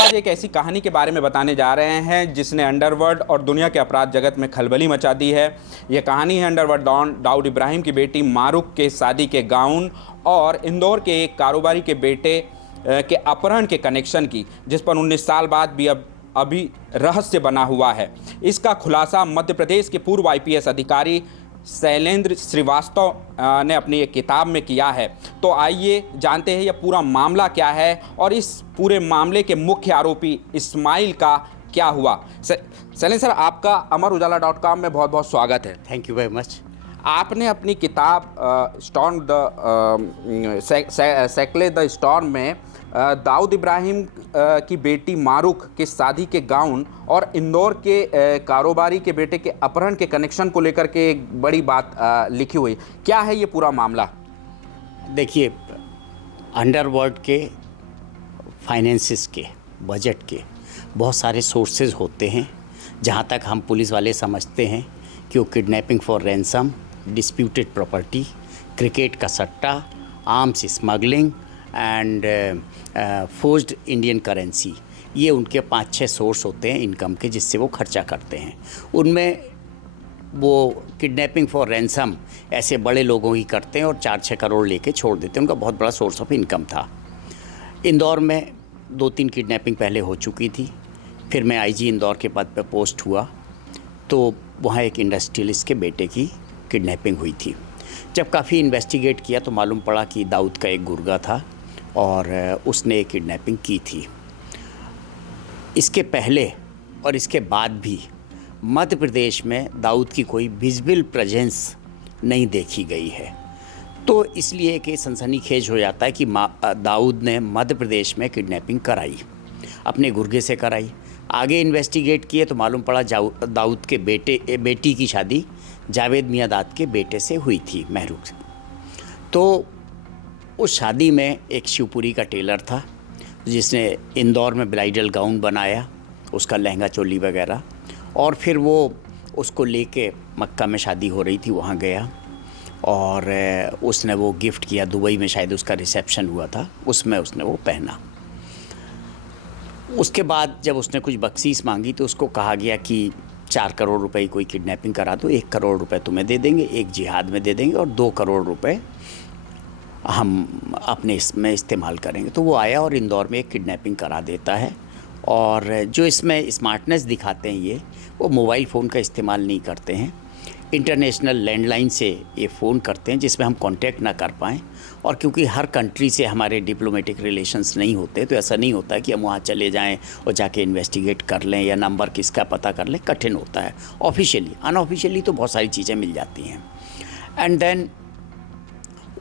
आज एक ऐसी कहानी के बारे में बताने जा रहे हैं जिसने अंडरवर्ल्ड और दुनिया के अपराध जगत में खलबली मचा दी है। यह कहानी है अंडरवर्ल्ड डॉन दाऊद इब्राहिम की बेटी मारूक के शादी के गाउन और इंदौर के एक कारोबारी के बेटे के अपहरण के कनेक्शन की, जिस पर 19 साल बाद भी अभी रहस्य बना हुआ है। इसका खुलासा मध्य प्रदेश के पूर्व आईपीएस अधिकारी शैलेंद्र श्रीवास्तव ने अपनी एक किताब में किया है। तो आइए जानते हैं यह पूरा मामला क्या है और इस पूरे मामले के मुख्य आरोपी इस्माइल का क्या हुआ। शैलेंद्र सर, आपका अमरउजाला.com में बहुत बहुत स्वागत है। Thank you very much. आपने अपनी किताब स्टॉर्म द सेक्ले द स्टॉर्म में दाऊद इब्राहिम की बेटी मारूक के शादी के गाउन और इंदौर के कारोबारी के बेटे के अपहरण के कनेक्शन को लेकर के एक बड़ी बात लिखी हुई। क्या है ये पूरा मामला? देखिए, अंडरवर्ल्ड के फाइनेंसिस के बजट के बहुत सारे सोर्सेज होते हैं। जहाँ तक हम पुलिस वाले समझते हैं कि वो kidnapping for ransom, disputed property, cricket का सट्टा, arms smuggling and forged Indian currency, ये उनके 5-6 सोर्स होते हैं इनकम के जिससे वो खर्चा करते हैं। उनमें वो किडनैपिंग फॉर रैंसम ऐसे बड़े लोगों ही करते हैं और 4-6 करोड़ लेके छोड़ देते हैं। उनका बहुत बड़ा सोर्स ऑफ इनकम था। इंदौर में 2-3 किडनैपिंग पहले हो चुकी थी। फिर मैं आईजी इंदौर के पद पर पोस्ट हुआ तो वहाँ एक इंडस्ट्रियलिस्ट के बेटे की किडनैपिंग हुई थी। जब काफ़ी इन्वेस्टिगेट किया तो मालूम पड़ा कि दाऊद का एक गुर्गा था और उसने किडनैपिंग की थी। इसके पहले और इसके बाद भी मध्य प्रदेश में दाऊद की कोई विजिबल प्रेजेंस नहीं देखी गई है। तो इसलिए कि सनसनीखेज हो जाता है कि दाऊद ने मध्य प्रदेश में किडनैपिंग कराई, अपने गुर्गे से कराई। आगे इन्वेस्टिगेट किए तो मालूम पड़ा दाऊद के बेटी की शादी जावेद मियां दाद के बेटे से हुई थी, महरूक से। तो उस शादी में एक शिवपुरी का टेलर था जिसने इंदौर में ब्राइडल गाउन बनाया, उसका लहंगा चोली वगैरह, और फिर वो उसको लेके मक्का में शादी हो रही थी वहाँ गया और उसने वो गिफ्ट किया। दुबई में शायद उसका रिसेप्शन हुआ था, उसमें उसने वो पहना। उसके बाद जब उसने कुछ बख्शीश मांगी तो उसको कहा गया कि 4 करोड़ रुपए कोई किडनैपिंग करा दो, 1 करोड़ रुपए तुम्हें दे देंगे, एक जिहाद में दे देंगे और 2 करोड़ रुपए हम अपने इसमें इस्तेमाल करेंगे। तो वो आया और इंदौर में एक किडनैपिंग करा देता है। और जो इसमें स्मार्टनेस दिखाते हैं वो मोबाइल फ़ोन का इस्तेमाल नहीं करते हैं, इंटरनेशनल लैंडलाइन से ये फ़ोन करते हैं जिसमें हम कांटेक्ट ना कर पाएँ। और क्योंकि हर कंट्री से हमारे डिप्लोमेटिक रिलेशंस नहीं होते तो ऐसा नहीं होता है कि हम वहाँ चले जाएं और जाके इन्वेस्टिगेट कर लें या नंबर किसका पता कर लें, कठिन होता है। ऑफिशियली, अनऑफिशियली तो बहुत सारी चीज़ें मिल जाती हैं। एंड देन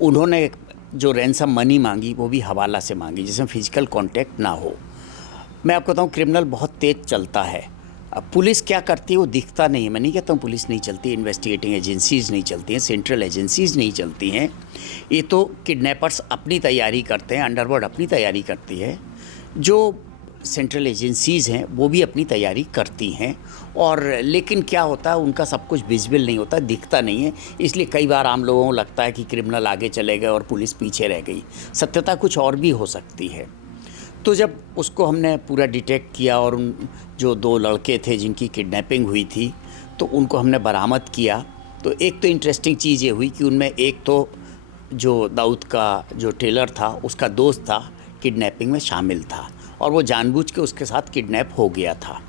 उन्होंने जो रैंसम मनी मांगी वो भी हवाला से मांगी जिसमें फिजिकल कांटेक्ट ना हो। मैं आपको बताऊँ, क्रिमिनल बहुत तेज़ चलता है। अब पुलिस क्या करती है वो दिखता नहीं है। मैं नहीं कहता हूँ पुलिस नहीं चलती, इन्वेस्टिगेटिंग एजेंसीज़ नहीं चलती हैं, सेंट्रल एजेंसीज़ नहीं चलती हैं। ये तो किडनैपर्स अपनी तैयारी करते हैं, अंडरवर्ल्ड अपनी तैयारी करती है, जो सेंट्रल एजेंसीज़ हैं वो भी अपनी तैयारी करती हैं। और लेकिन क्या होता है, उनका सब कुछ विजिबल नहीं होता, दिखता नहीं है। इसलिए कई बार आम लोगों को लगता है कि क्रिमिनल आगे चले गए और पुलिस पीछे रह गई। सत्यता कुछ और भी हो सकती है। तो जब उसको हमने पूरा डिटेक्ट किया और उन जो 2 लड़के थे जिनकी किडनैपिंग हुई थी तो उनको हमने बरामद किया, तो एक तो इंटरेस्टिंग चीज़ ये हुई कि उनमें एक तो जो दाऊद का जो टेलर था उसका दोस्त था, किडनैपिंग में शामिल था और वो जानबूझ के उसके साथ किडनैप हो गया था।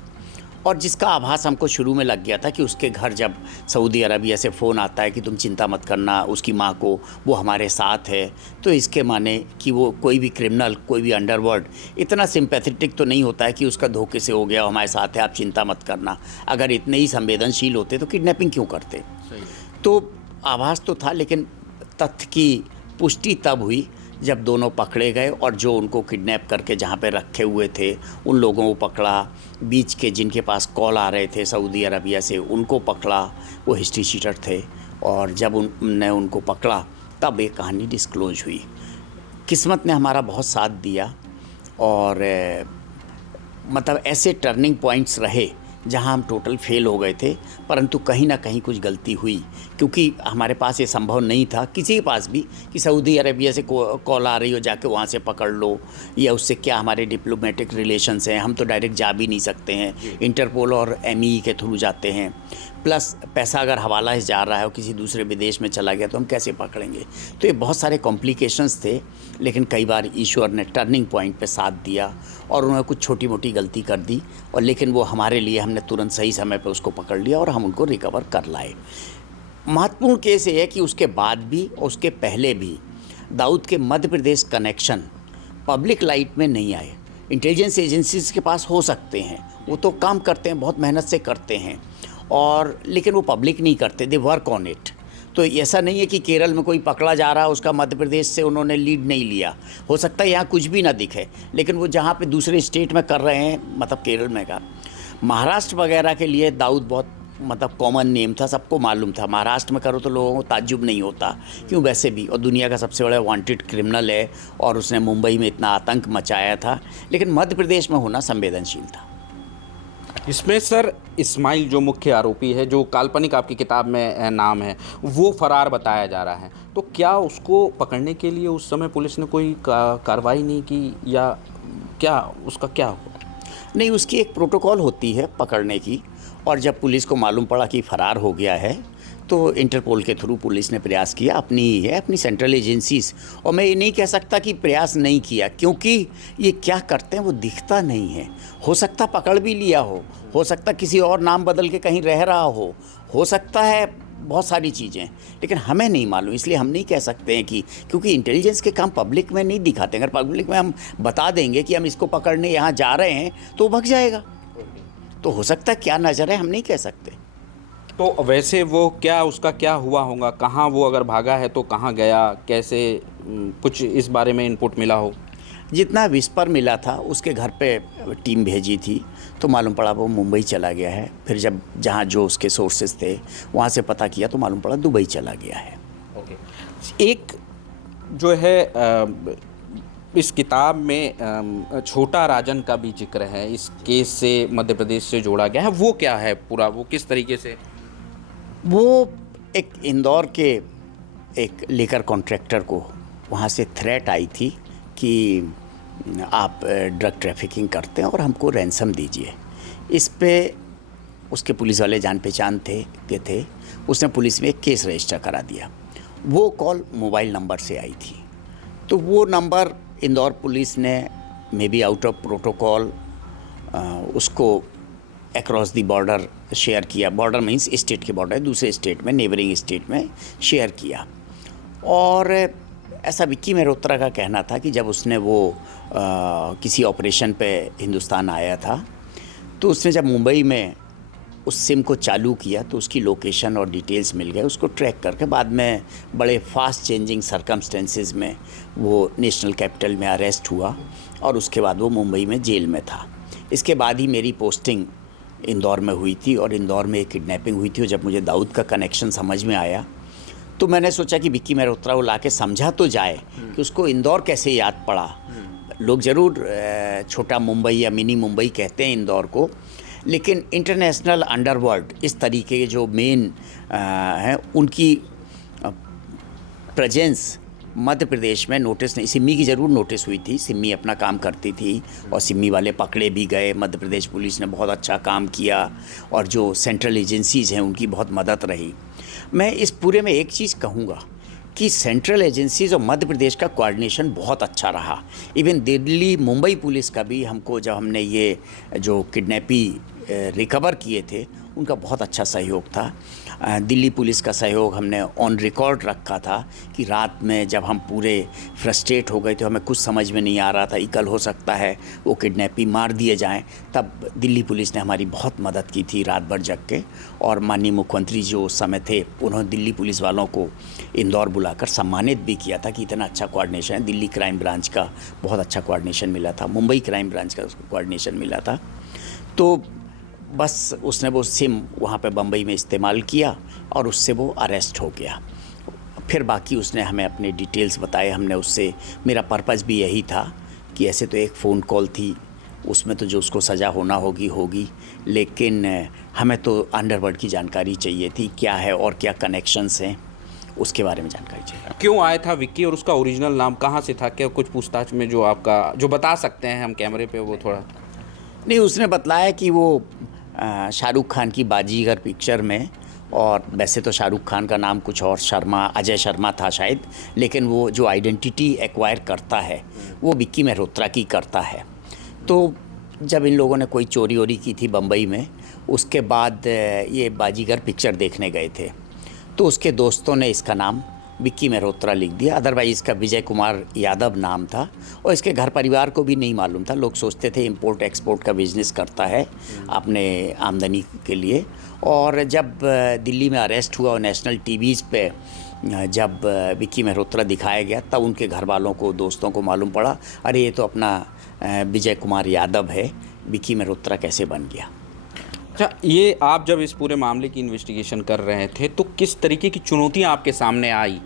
और जिसका आभास हमको शुरू में लग गया था कि उसके घर जब सऊदी अरबिया से फ़ोन आता है कि तुम चिंता मत करना, उसकी माँ को, वो हमारे साथ है, तो इसके माने कि वो कोई भी क्रिमिनल, कोई भी अंडरवर्ल्ड इतना सिंपैथेटिक तो नहीं होता है कि उसका धोखे से हो गया, हमारे साथ है, आप चिंता मत करना। अगर इतने ही संवेदनशील होते तो किडनैपिंग क्यों करते? तो आभास तो था, लेकिन तथ्य की पुष्टि तब हुई जब दोनों पकड़े गए और जो उनको किडनैप करके जहाँ पे रखे हुए थे उन लोगों को पकड़ा। बीच के जिनके पास कॉल आ रहे थे सऊदी अरबिया से उनको पकड़ा, वो हिस्ट्री शीटर थे। और जब उनने उनको पकड़ा तब ये कहानी डिस्क्लोज हुई। किस्मत ने हमारा बहुत साथ दिया और मतलब ऐसे टर्निंग पॉइंट्स रहे जहां हम टोटल फेल हो गए थे, परंतु कहीं ना कहीं कुछ गलती हुई, क्योंकि हमारे पास ये संभव नहीं था किसी के पास भी कि सऊदी अरेबिया से कॉल आ रही हो जाके वहाँ से पकड़ लो, या उससे क्या हमारे डिप्लोमेटिक रिलेशंस हैं, हम तो डायरेक्ट जा भी नहीं सकते हैं, इंटरपोल और एमई के थ्रू जाते हैं, प्लस पैसा अगर हवाला से जा रहा है और किसी दूसरे विदेश में चला गया तो हम कैसे पकड़ेंगे। तो ये बहुत सारे कॉम्प्लिकेशंस थे, लेकिन कई बार ईश्वर ने टर्निंग पॉइंट पे साथ दिया और उन्होंने कुछ छोटी मोटी गलती कर दी, और लेकिन वो हमारे लिए हमने तुरंत सही समय पे उसको पकड़ लिया और हम उनको रिकवर कर लाए। महत्वपूर्ण केस ये है कि उसके बाद भी और उसके पहले भी दाऊद के Madhya Pradesh connection public light में नहीं आए। इंटेलिजेंस एजेंसीज के पास हो सकते हैं, वो तो काम करते हैं, बहुत मेहनत से करते हैं, और लेकिन वो पब्लिक नहीं करते, दे वर्क ऑन इट। तो ऐसा नहीं है कि केरल में कोई पकड़ा जा रहा है उसका मध्य प्रदेश से उन्होंने लीड नहीं लिया, हो सकता है यहाँ कुछ भी ना दिखे, लेकिन वो जहाँ पे दूसरे स्टेट में कर रहे हैं, मतलब केरल में का, महाराष्ट्र वगैरह के लिए दाऊद बहुत मतलब कॉमन नेम था, सबको मालूम था। महाराष्ट्र में करो तो लोगों को ताज्जुब नहीं होता, क्यों वैसे भी, और दुनिया का सबसे बड़ा वांटेड क्रिमिनल है और उसने मुंबई में इतना आतंक मचाया था, लेकिन मध्य प्रदेश में होना संवेदनशील था। इसमें सर इस्माइल जो मुख्य आरोपी है, जो काल्पनिक आपकी किताब में नाम है, वो फरार बताया जा रहा है, तो क्या उसको पकड़ने के लिए उस समय पुलिस ने कोई कार्रवाई नहीं की, या क्या उसका क्या हुआ? नहीं, उसकी एक प्रोटोकॉल होती है पकड़ने की, और जब पुलिस को मालूम पड़ा कि फ़रार हो गया है तो इंटरपोल के थ्रू पुलिस ने प्रयास किया, अपनी सेंट्रल एजेंसीज, और मैं ये नहीं कह सकता कि प्रयास नहीं किया, क्योंकि ये क्या करते हैं वो दिखता नहीं है। हो सकता पकड़ भी लिया हो सकता किसी और नाम बदल के कहीं रह रहा हो सकता है बहुत सारी चीज़ें, लेकिन हमें नहीं मालूम, इसलिए हम नहीं कह सकते हैं कि, क्योंकि इंटेलिजेंस के काम पब्लिक में नहीं दिखाते। अगर पब्लिक में हम बता देंगे कि हम इसको पकड़ने यहाँ जा रहे हैं तो वो भग जाएगा, तो हो सकता है क्या नज़र है, हम नहीं कह सकते। तो वैसे वो क्या, उसका क्या हुआ होगा, कहाँ वो अगर भागा है तो कहाँ गया, कैसे, कुछ इस बारे में इनपुट मिला हो? जितना विस्पर मिला था, उसके घर पे टीम भेजी थी तो मालूम पड़ा वो मुंबई चला गया है। फिर जब जहाँ जो उसके सोर्सेज थे वहाँ से पता किया तो मालूम पड़ा दुबई चला गया है। ओके। एक जो है इस किताब में छोटा राजन का भी जिक्र है, इस केस से मध्य प्रदेश से जोड़ा गया है, वो क्या है पूरा, वो किस तरीके से? वो एक इंदौर के एक लेकर कॉन्ट्रैक्टर को वहाँ से थ्रेट आई थी कि आप ड्रग ट्रैफिकिंग करते हैं और हमको रैंसम दीजिए। इस पे उसके पुलिस वाले जान पहचान थे, उसने पुलिस में एक केस रजिस्टर करा दिया। वो कॉल मोबाइल नंबर से आई थी, तो वो नंबर इंदौर पुलिस ने may be out of protocol उसको अक्रॉस द बॉर्डर शेयर किया। बॉर्डर मीन्स स्टेट के बॉर्डर, दूसरे स्टेट में, नेबरिंग स्टेट में शेयर किया। और ऐसा विक्की मेहरोत्रा का कहना था कि जब उसने वो किसी ऑपरेशन पे हिंदुस्तान आया था तो उसने जब मुंबई में उस सिम को चालू किया तो उसकी लोकेशन और डिटेल्स मिल गए, उसको ट्रैक करके बाद में बड़े फास्ट चेंजिंग सर्कमस्टेंसेस में वो नेशनल कैपिटल में अरेस्ट हुआ और उसके बाद वो मुंबई में जेल में था। इसके बाद ही मेरी पोस्टिंग इंदौर में हुई थी और इंदौर में एक किडनैपिंग हुई थी, और जब मुझे दाऊद का कनेक्शन समझ में आया तो मैंने सोचा कि विक्की मेहरोत्रा को ला के समझा तो जाए कि उसको इंदौर कैसे याद पड़ा। लोग ज़रूर छोटा मुंबई या मिनी मुंबई कहते हैं इंदौर को, लेकिन इंटरनेशनल अंडरवर्ल्ड इस तरीके के जो मेन हैं उनकी प्रेजेंस मध्य प्रदेश में नोटिस नहीं। सिम्मी की ज़रूर नोटिस हुई थी, सिम्मी अपना काम करती थी और सिम्मी वाले पकड़े भी गए, मध्य प्रदेश पुलिस ने बहुत अच्छा काम किया और जो सेंट्रल एजेंसीज़ हैं उनकी बहुत मदद रही। मैं इस पूरे में एक चीज़ कहूँगा कि सेंट्रल एजेंसीज़ और मध्य प्रदेश का कोऑर्डिनेशन बहुत अच्छा रहा। इवन दिल्ली मुंबई पुलिस का भी हमको, जब हमने ये जो किडनैपी रिकवर किए थे, उनका बहुत अच्छा सहयोग था। दिल्ली पुलिस का सहयोग हमने ऑन रिकॉर्ड रखा था कि रात में जब हम पूरे फ्रस्ट्रेट हो गए तो हमें कुछ समझ में नहीं आ रहा था, कल हो सकता है वो किडनैपी मार दिए जाएं, तब दिल्ली पुलिस ने हमारी बहुत मदद की थी रात भर जग के। और माननीय मुख्यमंत्री जो उस समय थे उन्होंने दिल्ली पुलिस वालों को इंदौर बुलाकर सम्मानित भी किया था कि इतना अच्छा कोऑर्डिनेशन है। दिल्ली क्राइम ब्रांच का बहुत अच्छा कोऑर्डिनेशन मिला था, मुंबई क्राइम ब्रांच का कोऑर्डिनेशन मिला था। तो बस उसने वो सिम वहाँ पे बम्बई में इस्तेमाल किया और उससे वो अरेस्ट हो गया। फिर बाकी उसने हमें अपने डिटेल्स बताए, हमने उससे, मेरा पर्पज़ भी यही था कि ऐसे तो एक फ़ोन कॉल थी उसमें तो जो उसको सज़ा होना होगी होगी, लेकिन हमें तो अंडरवर्ल्ड की जानकारी चाहिए थी, क्या है और क्या कनेक्शंस हैं उसके बारे में जानकारी चाहिए। क्यों आया था विक्की और उसका ओरिजिनल नाम कहाँ से था? क्या कुछ पूछताछ में जो आपका जो बता सकते हैं हम कैमरे पे वो थोड़ा? नहीं, उसने बतलाया कि वो शाहरुख खान की बाजीगर पिक्चर में, और वैसे तो शाहरुख खान का नाम कुछ और शर्मा, अजय शर्मा था शायद, लेकिन वो जो आइडेंटिटी एक्वायर करता है वो विक्की मेहरोत्रा की करता है। तो जब इन लोगों ने कोई चोरी वोरी की थी बम्बई में, उसके बाद ये बाजीगर पिक्चर देखने गए थे, तो उसके दोस्तों ने इसका नाम विक्की मेहरोत्रा लिख दिया। अदरवाइज़ इसका विजय कुमार यादव नाम था, और इसके घर परिवार को भी नहीं मालूम था। लोग सोचते थे इंपोर्ट एक्सपोर्ट का बिजनेस करता है अपने आमदनी के लिए। और जब दिल्ली में अरेस्ट हुआ और नेशनल टीवीज़ पे जब विक्की मेहरोत्रा दिखाया गया, तब उनके घर वालों को, दोस्तों को मालूम पड़ा, अरे ये तो अपना विजय कुमार यादव है, विक्की मेहरोत्रा कैसे बन गया। अच्छा, ये आप जब इस पूरे मामले की इन्वेस्टिगेशन कर रहे थे तो किस तरीके की चुनौतियाँ आपके सामने आई?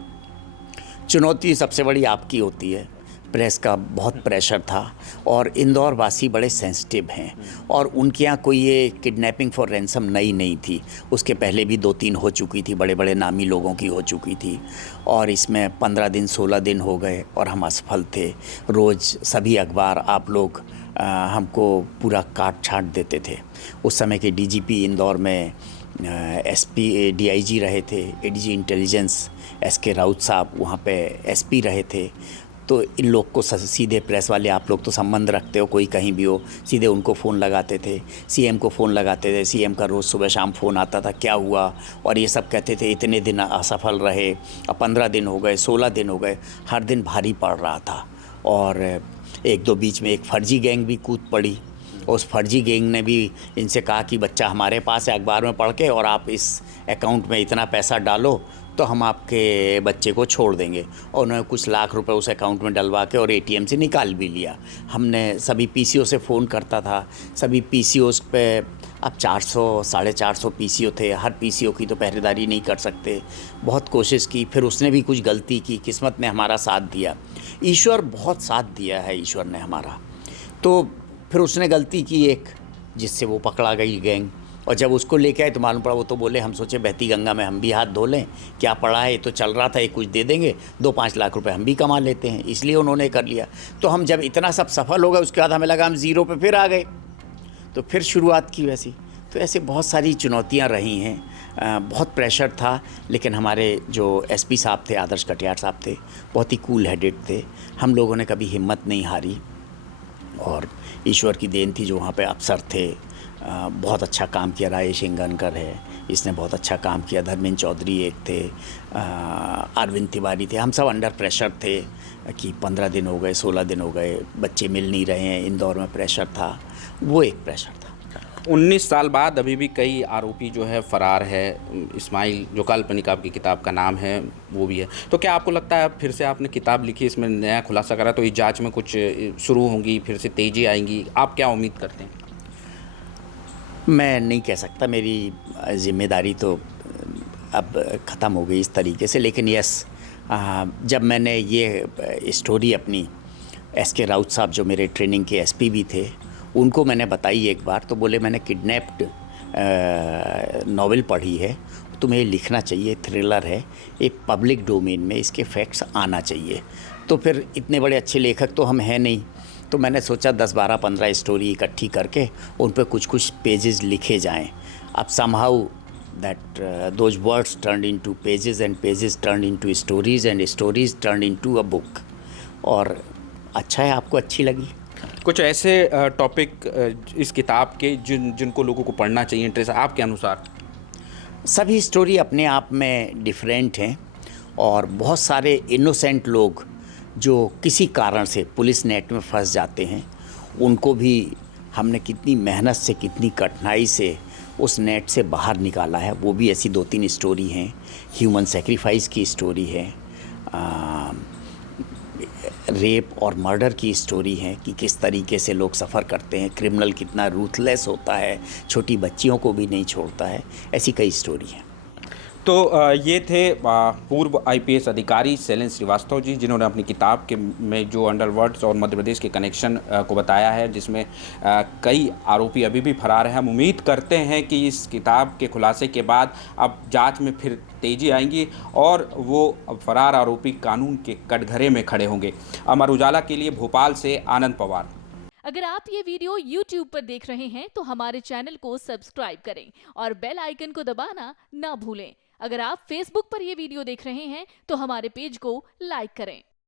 चुनौती सबसे बड़ी आपकी होती है, प्रेस का बहुत प्रेशर था, और इंदौर वासी बड़े सेंसिटिव हैं, और उनके यहाँ कोई ये किडनैपिंग फॉर रैंसम नई नहीं थी। उसके पहले भी 2-3 हो चुकी थी, बड़े बड़े नामी लोगों की हो चुकी थी, और इसमें 15 दिन 16 दिन हो गए और हम असफल थे। रोज़ सभी अखबार आप लोग हमको पूरा काट छाँट देते थे। उस समय के डीजीपी इंदौर में एसपी डीआईजी रहे थे, एडीजी इंटेलिजेंस एसके राउत साहब वहाँ पे एसपी रहे थे। तो इन लोग को सीधे, प्रेस वाले आप लोग तो संबंध रखते हो, कोई कहीं भी हो सीधे उनको फ़ोन लगाते थे, सीएम को फ़ोन लगाते थे। सीएम का रोज़ सुबह शाम फ़ोन आता था, क्या हुआ, और ये सब कहते थे इतने दिन असफल रहे, अब 15 दिन हो गए, 16 दिन हो गए, हर दिन भारी पड़ रहा था। और एक दो बीच में एक फर्जी गैंग भी कूद पड़ी। उस फर्जी गैंग ने भी इनसे कहा कि बच्चा हमारे पास है, अखबार में पढ़ के, और आप इस अकाउंट में इतना पैसा डालो तो हम आपके बच्चे को छोड़ देंगे। और उन्होंने कुछ लाख रुपए उस अकाउंट में डलवा के और एटीएम से निकाल भी लिया। हमने सभी पीसीओ से फ़ोन करता था, सभी पीसीओस पे, अब 400 450 पीसीओ थे, हर पीसीओ की तो पहरेदारी नहीं कर सकते। बहुत कोशिश की, फिर उसने भी कुछ गलती की, किस्मत ने हमारा साथ दिया, ईश्वर बहुत साथ दिया है ईश्वर ने हमारा। तो फिर उसने गलती की एक, जिससे वो पकड़ा गई गैंग, और जब उसको लेके आए तो मालूम पड़ा, वो तो बोले हम सोचे बहती गंगा में हम भी हाथ धो लें, क्या पड़ा है, ये तो चल रहा था, ये कुछ दे देंगे, 2-5 लाख रुपए हम भी कमा लेते हैं, इसलिए उन्होंने कर लिया। तो हम जब इतना सब सफल हो गए, उसके बाद हमें लगा हम ज़ीरो पे फिर आ गए, तो फिर शुरुआत की वैसी। तो ऐसे बहुत सारी चुनौतियाँ रही हैं, बहुत प्रेशर था, लेकिन हमारे जो एसपी साहब थे, आदर्श कटियार साहब थे, बहुत ही कूल हेडेड थे। हम लोगों ने कभी हिम्मत नहीं हारी, और ईश्वर की देन थी जो वहाँ पे अफसर थे, बहुत अच्छा काम किया। राजेश इंगनकर है, इसने बहुत अच्छा काम किया। धर्मेंद्र चौधरी एक थे, अरविंद तिवारी थे। हम सब अंडर प्रेशर थे कि 15 दिन हो गए, 16 दिन हो गए, बच्चे मिल नहीं रहे हैं, इंदौर में प्रेशर था, वो एक प्रेशर था। 19 साल बाद अभी भी कई आरोपी जो है फरार है। इस्माइल, जो काल्पनिक आपकी किताब का नाम है, वो भी है। तो क्या आपको लगता है फिर से आपने किताब लिखी, इसमें नया खुलासा करा, तो इस जांच में कुछ शुरू होंगी, फिर से तेज़ी आएंगी? आप क्या उम्मीद करते हैं? मैं नहीं कह सकता, मेरी ज़िम्मेदारी तो अब ख़त्म हो गई इस तरीके से। लेकिन यस, जब मैंने ये स्टोरी अपनी एसके राउत साहब, जो मेरे ट्रेनिंग के एसपी भी थे, उनको मैंने बताई एक बार, तो बोले मैंने किडनैप्ड नॉवेल पढ़ी है, तुम्हें ये लिखना चाहिए, थ्रिलर है, एक पब्लिक डोमेन में इसके फैक्ट्स आना चाहिए। तो फिर इतने बड़े अच्छे लेखक तो हम हैं नहीं, तो मैंने सोचा 10, 12, 15 स्टोरी इकट्ठी करके उन पे कुछ कुछ पेजेस लिखे जाएं। अब somehow that those words turned into pages, and pages turned into stories, and stories turned into a book. और अच्छा है, आपको अच्छी लगी। कुछ ऐसे टॉपिक इस किताब के जिनको लोगों को पढ़ना चाहिए, इंटरेस्ट आपके अनुसार? सभी स्टोरी अपने आप में डिफरेंट हैं, और बहुत सारे इनोसेंट लोग जो किसी कारण से पुलिस नेट में फंस जाते हैं, उनको भी हमने कितनी मेहनत से, कितनी कठिनाई से उस नेट से बाहर निकाला है। वो भी ऐसी 2-3 स्टोरी हैं। ह्यूमन सेक्रीफाइस की स्टोरी है, रेप और मर्डर की स्टोरी है कि किस तरीके से लोग सफ़र करते हैं, क्रिमिनल कितना रूथलेस होता है, छोटी बच्चियों को भी नहीं छोड़ता है। ऐसी कई स्टोरी हैं। तो ये थे पूर्व आईपीएस अधिकारी शैलेंद्र श्रीवास्तव जी, जिन्होंने अपनी किताब के में जो अंडरवर्ल्ड और मध्य प्रदेश के कनेक्शन को बताया है, जिसमें कई आरोपी अभी भी फरार हैं। हम उम्मीद करते हैं कि इस किताब के खुलासे के बाद अब जांच में फिर तेजी आएंगी और वो फरार आरोपी कानून के कटघरे में खड़े होंगे। अमर उजाला के लिए भोपाल से आनंद पवार। अगर आप ये वीडियो YouTube पर देख रहे हैं तो हमारे चैनल को सब्सक्राइब करें और बेल आइकन को दबाना ना भूलें। अगर आप Facebook पर ये वीडियो देख रहे हैं तो हमारे पेज को लाइक करें।